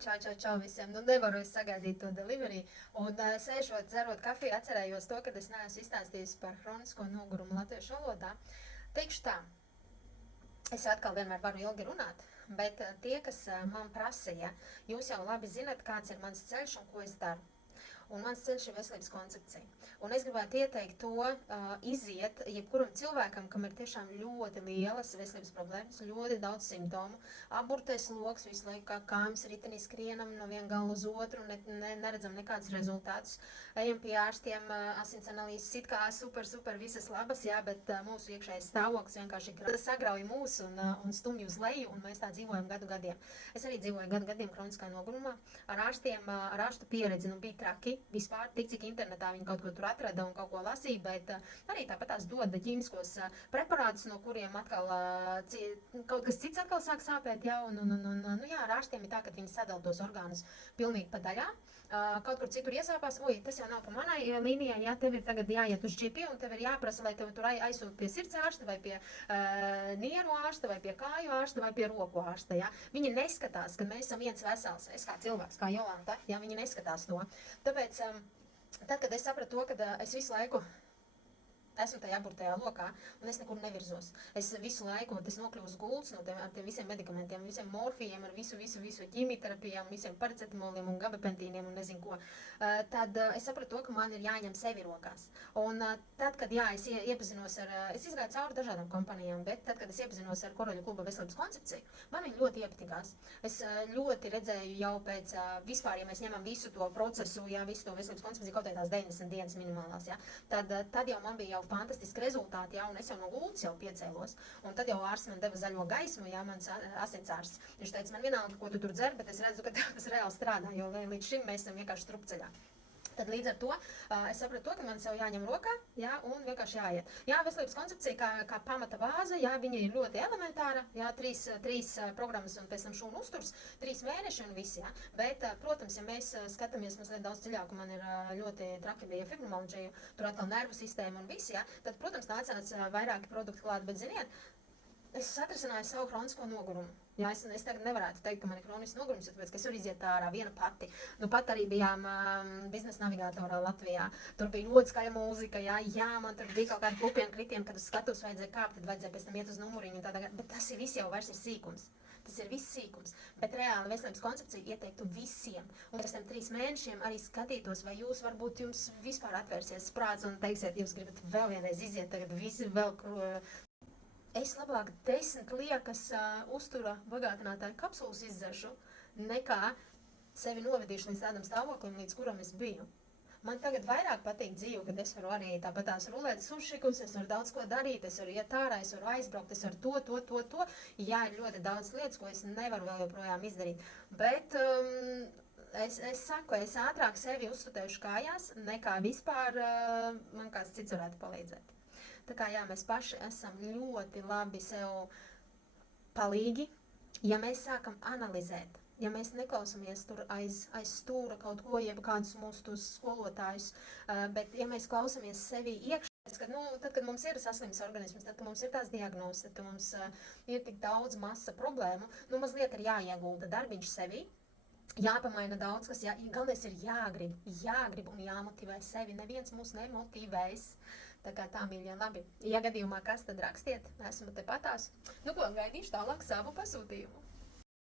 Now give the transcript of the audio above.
Čau visiem. Nu, nevaru es sagaidīt to delivery. Un sēžot, dzerot kafiju, atcerējos to, ka es neesmu izstāstījis par hronisko nogurumu latviešu valodā. Teikšu tā, es atkal vienmēr varu ilgi runāt, bet tie, kas man prasīja, jūs jau labi zinat, kāds ir mans ceļš un ko es daru. Un mans ceļš ir veselības koncepcija. Un es gribētu ieteikt to iziet jebkuram cilvēkam, kam ir tiešām ļoti lielas veselības problēmas, ļoti daudz simptomu, aburtais loks visu laiku, kā kājums ritenī skrienam no viena gala uz otru, neredzam nekādus rezultātus. Ejam pie ārstiem, asins analīzes, it kā super, visas labas, jā, bet mūsu iekšējais stāvoklis vienkārši sagrauj mūs un stumj uz leju, un mēs tā dzīvojam gadu gadiem. Es arī dzīvoju gadu gadiem kroniskā nogurumā. Ar ārstu pieredzi bija traki. Vispār tik, cik internetā viņi kaut ko tur atrada un kaut ko lasīja, bet arī tāpat tās dod ķīmiskos preparātus, no kuriem atkal kaut kas cits atkal sāk sāpēt, jā, jā, ar ārstiem ir tā, ka viņi sadala tos orgānus pilnīgi pa daļām. Kaut kur citur iesāpās, tas jau nav pa manai līnijai, jā, tev ir tagad jāiet uz GP un tev ir jāprasa, lai tev tur aizsūt pie sirds ārsta vai pie nieru ārsta vai pie kāju ārsta vai pie roku ārsta, jā. Viņi neskatās, ka mēs esam viens vesels, es kā cilvēks, kā Jolanta, jā, viņi neskatās to. Tāpēc, tad, kad es sapratu to, ka es visu laiku esmu tajā aburtajā lokā, un es nekur nevirzos. Es visu laiku, es nokļūstu gults no tiem visiem medikamentiem, visiem morfijiem, ar visu ķīmijterapijām, visiem paracetamoliem un gabapentīniem un nezinu ko. Tad es sapratu to, ka man ir jāņem sevi rokās. Un tad, kad es iepazinos es izgāju cauri dažādām kompanijām, bet tad, kad es iepazinos ar Koroļu kluba veselības koncepciju, man viņa ļoti iepatikās. Es ļoti redzēju jau pēc vispār, ja mēs ņemam visu to procesu, jā, visu to veselības koncepciju, kaut tās 90 dienas minimālās, jā, tad jau man bija jau fantastiski rezultāti, jā, un es jau no gultas jau piecēlos. Un tad jau ārsts man deva zaļo gaismu, jā, mans asinsārsts. Viņš teica, man vienalga, ko tu tur dzer, bet es redzu, ka tas reāli strādā, jo līdz šim mēs esam vienkārši strupceļā. Tad līdz ar to es sapratu to, ka man sev jāņem rokā, jā, un vienkārši jāiet. Jā, veselības koncepcija kā pamata bāze, jā, viņa ir ļoti elementāra, jā, trīs programmas un pēc tam šūnu uzturs, 3 mēneši un viss, jā. Bet, protams, ja mēs skatāmies mazliet daudz dziļāk, un man ir ļoti traki bija fibromialģija, tur atkal nervu sistēma un viss, jā, tad, protams, nācās vairāki produkti klāt, bet, ziniet, es atrisināju savu kronisko nogurumu. Jā, es tagad nevarētu teikt, ka man ir kronisks nogurums, tāpēc, ka es varu iziet ārā viena pati. Nu, pat arī bijām biznesa navigatorā Latvijā. Tur bija ļoti skaļa mūzika, jā, man tur bija kaut kādi klupieni kritieni, kad uz skatuves vajadzēja kāpt, tad vajadzēja pēc tam iet uz numuriņu. Bet tas ir viss jau vairs ir sīkums. Tas ir viss sīkums. Bet reāli veselības koncepcija ieteiktu visiem. Un pēc tam 3 mēnešiem arī skatītos, vai jūs varbūt jums vispār atvērsies prāts un teiksiet, jūs gribat vēl vienreiz iziet, tagad visi vēl Es labāk 10 liekas uztura bagātinātāju kapsulas izdzeršu, nekā sevi novedīšu līdz tādam stāvoklim, līdz kuram es biju. Man tagad vairāk patīk dzīve, kad es varu arī tāpat tās rulēt sušikus, es varu daudz ko darīt, es varu iet ārā, es varu aizbraukt, es varu to. Jā, ir ļoti daudz lietas, ko es nevaru vēl joprojām izdarīt. Bet es saku, es ātrāk sevi uzstutējuši kājās, nekā vispār man kāds cits varētu palīdzēt. Tā kā jā, mēs paši esam ļoti labi sev palīgi, ja mēs sākam analizēt, ja mēs neklausamies tur aiz stūra kaut ko, jeb kādus mūsu skolotājus, bet ja mēs klausamies sevi iekšā, tad, kad mums ir saslims organisms, tad, kad mums ir tās diagnozes, tad, kad mums ir tik daudz masa problēmu, mazliet ir jāiegulda darbiņš sevi, jāpamaina daudz, kas galvenais ir jāgrib un jāmotivē sevi, neviens mūs nemotivēs. Tā kā tā, mīļie, labi. Ja gadījumā kas, tad rakstiet, esmu te patās. Nu ko, gaidīšu tālāk savu pasūtījumu.